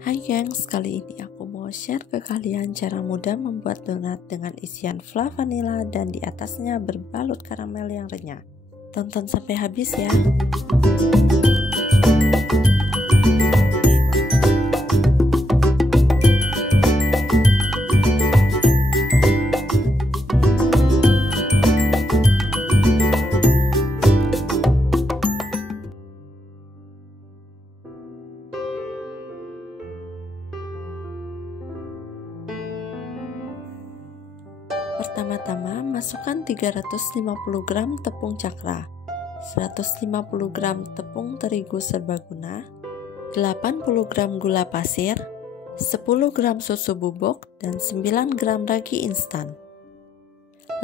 Hai gengs, kali ini aku mau share ke kalian cara mudah membuat donat dengan isian fla vanilla dan di atasnya berbalut karamel yang renyah. Tonton sampai habis ya. Pertama-tama, masukkan 350 gram tepung cakra, 150 gram tepung terigu serbaguna, 80 gram gula pasir, 10 gram susu bubuk, dan 9 gram ragi instan.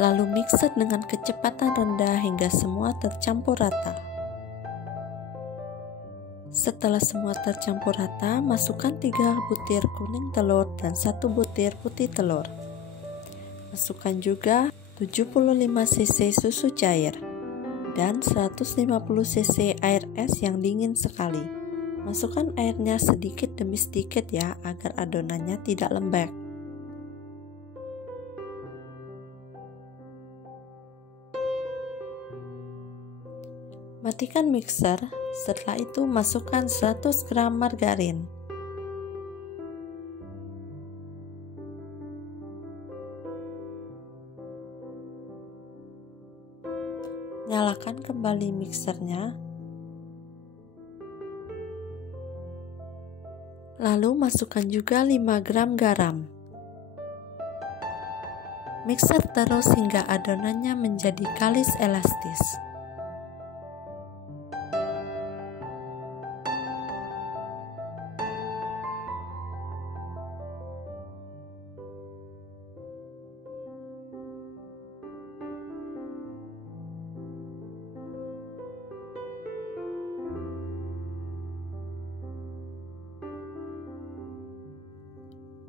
Lalu mixer dengan kecepatan rendah hingga semua tercampur rata. Setelah semua tercampur rata, masukkan 3 butir kuning telur dan 1 butir putih telur. Masukkan juga 75 cc susu cair dan 150 cc air es yang dingin sekali. Masukkan airnya sedikit demi sedikit ya, agar adonannya tidak lembek. Matikan mixer, setelah itu masukkan 100 gram margarin. Nyalakan kembali mixernya. Lalu masukkan juga 5 gram garam. Mixer terus hingga adonannya menjadi kalis elastis.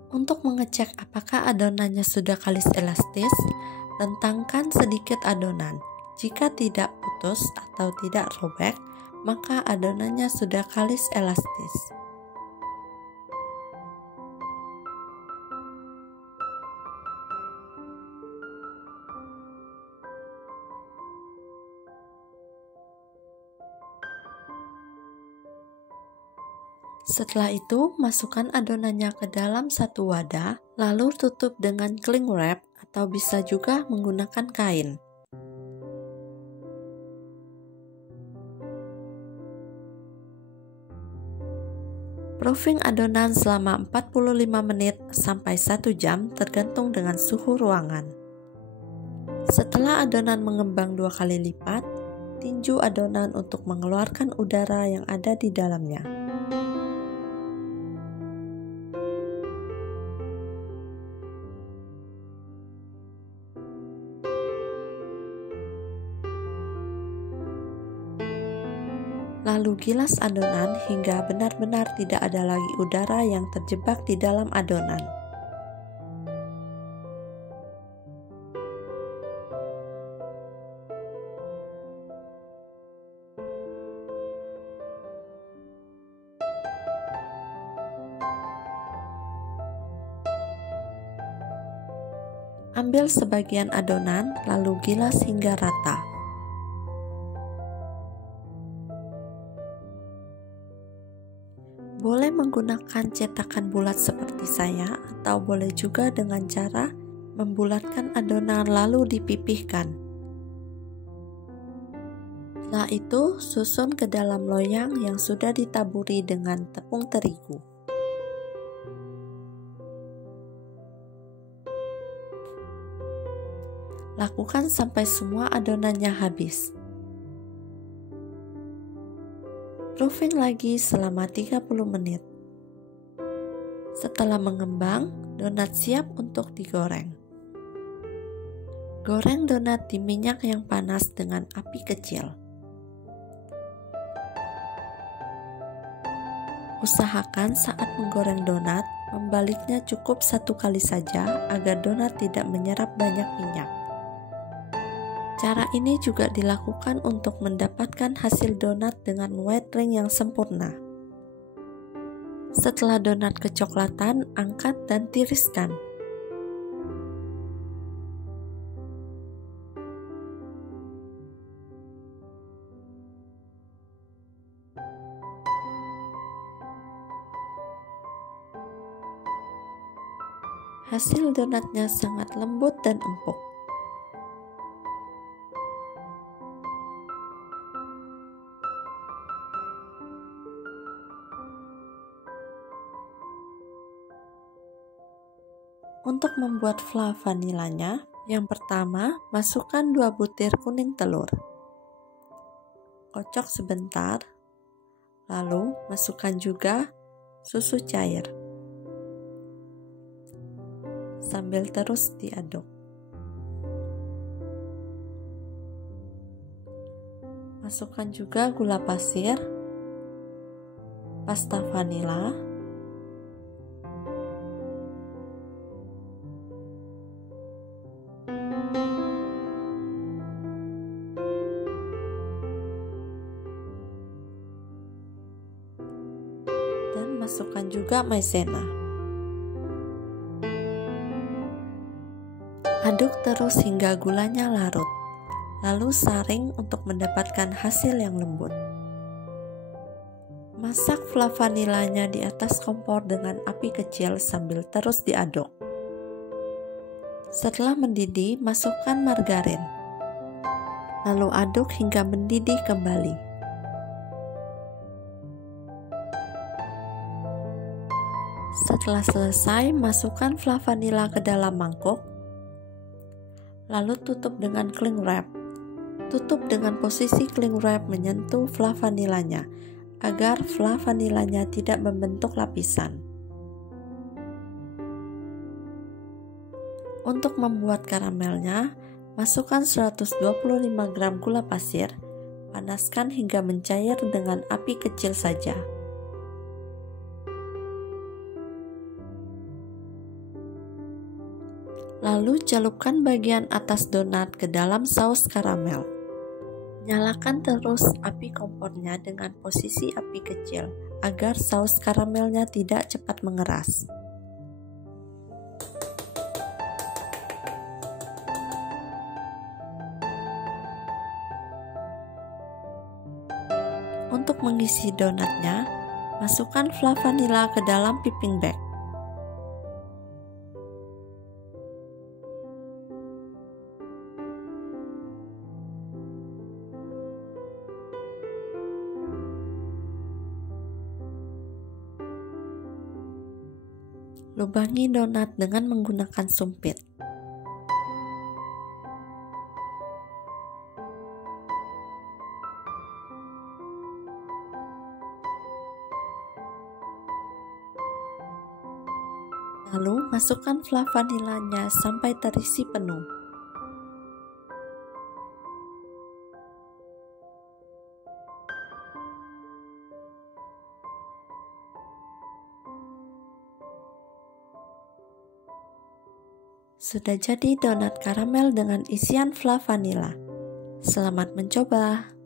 Untuk mengecek apakah adonannya sudah kalis elastis, rentangkan sedikit adonan. Jika tidak putus atau tidak robek, maka adonannya sudah kalis elastis. Setelah itu, masukkan adonannya ke dalam satu wadah, lalu tutup dengan cling wrap atau bisa juga menggunakan kain. Proofing adonan selama 45 menit sampai 1 jam tergantung dengan suhu ruangan. Setelah adonan mengembang 2 kali lipat, tinju adonan untuk mengeluarkan udara yang ada di dalamnya. Lalu gilas adonan hingga benar-benar tidak ada lagi udara yang terjebak di dalam adonan. Ambil sebagian adonan lalu gilas hingga rata. Boleh menggunakan cetakan bulat seperti saya, atau boleh juga dengan cara membulatkan adonan lalu dipipihkan. Setelah itu, susun ke dalam loyang yang sudah ditaburi dengan tepung terigu. Lakukan sampai semua adonannya habis. Proofing lagi selama 30 menit. Setelah mengembang, donat siap untuk digoreng. Goreng donat di minyak yang panas dengan api kecil. Usahakan saat menggoreng donat, membaliknya cukup 1 kali saja agar donat tidak menyerap banyak minyak. Cara ini juga dilakukan untuk mendapatkan hasil donat dengan white ring yang sempurna. Setelah donat kecoklatan, angkat dan tiriskan. Hasil donatnya sangat lembut dan empuk. Untuk membuat fla vanilanya, yang pertama, masukkan 2 butir kuning telur. Kocok sebentar, lalu masukkan juga susu cair. Sambil terus diaduk. Masukkan juga gula pasir, pasta vanila, dan masukkan juga maizena. Aduk terus hingga gulanya larut, lalu saring untuk mendapatkan hasil yang lembut. Masak fla vanilanya di atas kompor dengan api kecil sambil terus diaduk. Setelah mendidih, masukkan margarin. Lalu aduk hingga mendidih kembali. Setelah selesai, masukkan fla vanila ke dalam mangkuk. Lalu tutup dengan cling wrap. Tutup dengan posisi cling wrap menyentuh fla vanilanya, agar fla vanilanya tidak membentuk lapisan. Untuk membuat karamelnya, masukkan 125 gram gula pasir, panaskan hingga mencair dengan api kecil saja. Lalu celupkan bagian atas donat ke dalam saus karamel. Nyalakan terus api kompornya dengan posisi api kecil agar saus karamelnya tidak cepat mengeras. Untuk mengisi donatnya, masukkan fla vanila ke dalam piping bag. Lubangi donat dengan menggunakan sumpit. Lalu masukkan fla vanilanya sampai terisi penuh. Sudah jadi donat karamel dengan isian fla vanila. Selamat mencoba!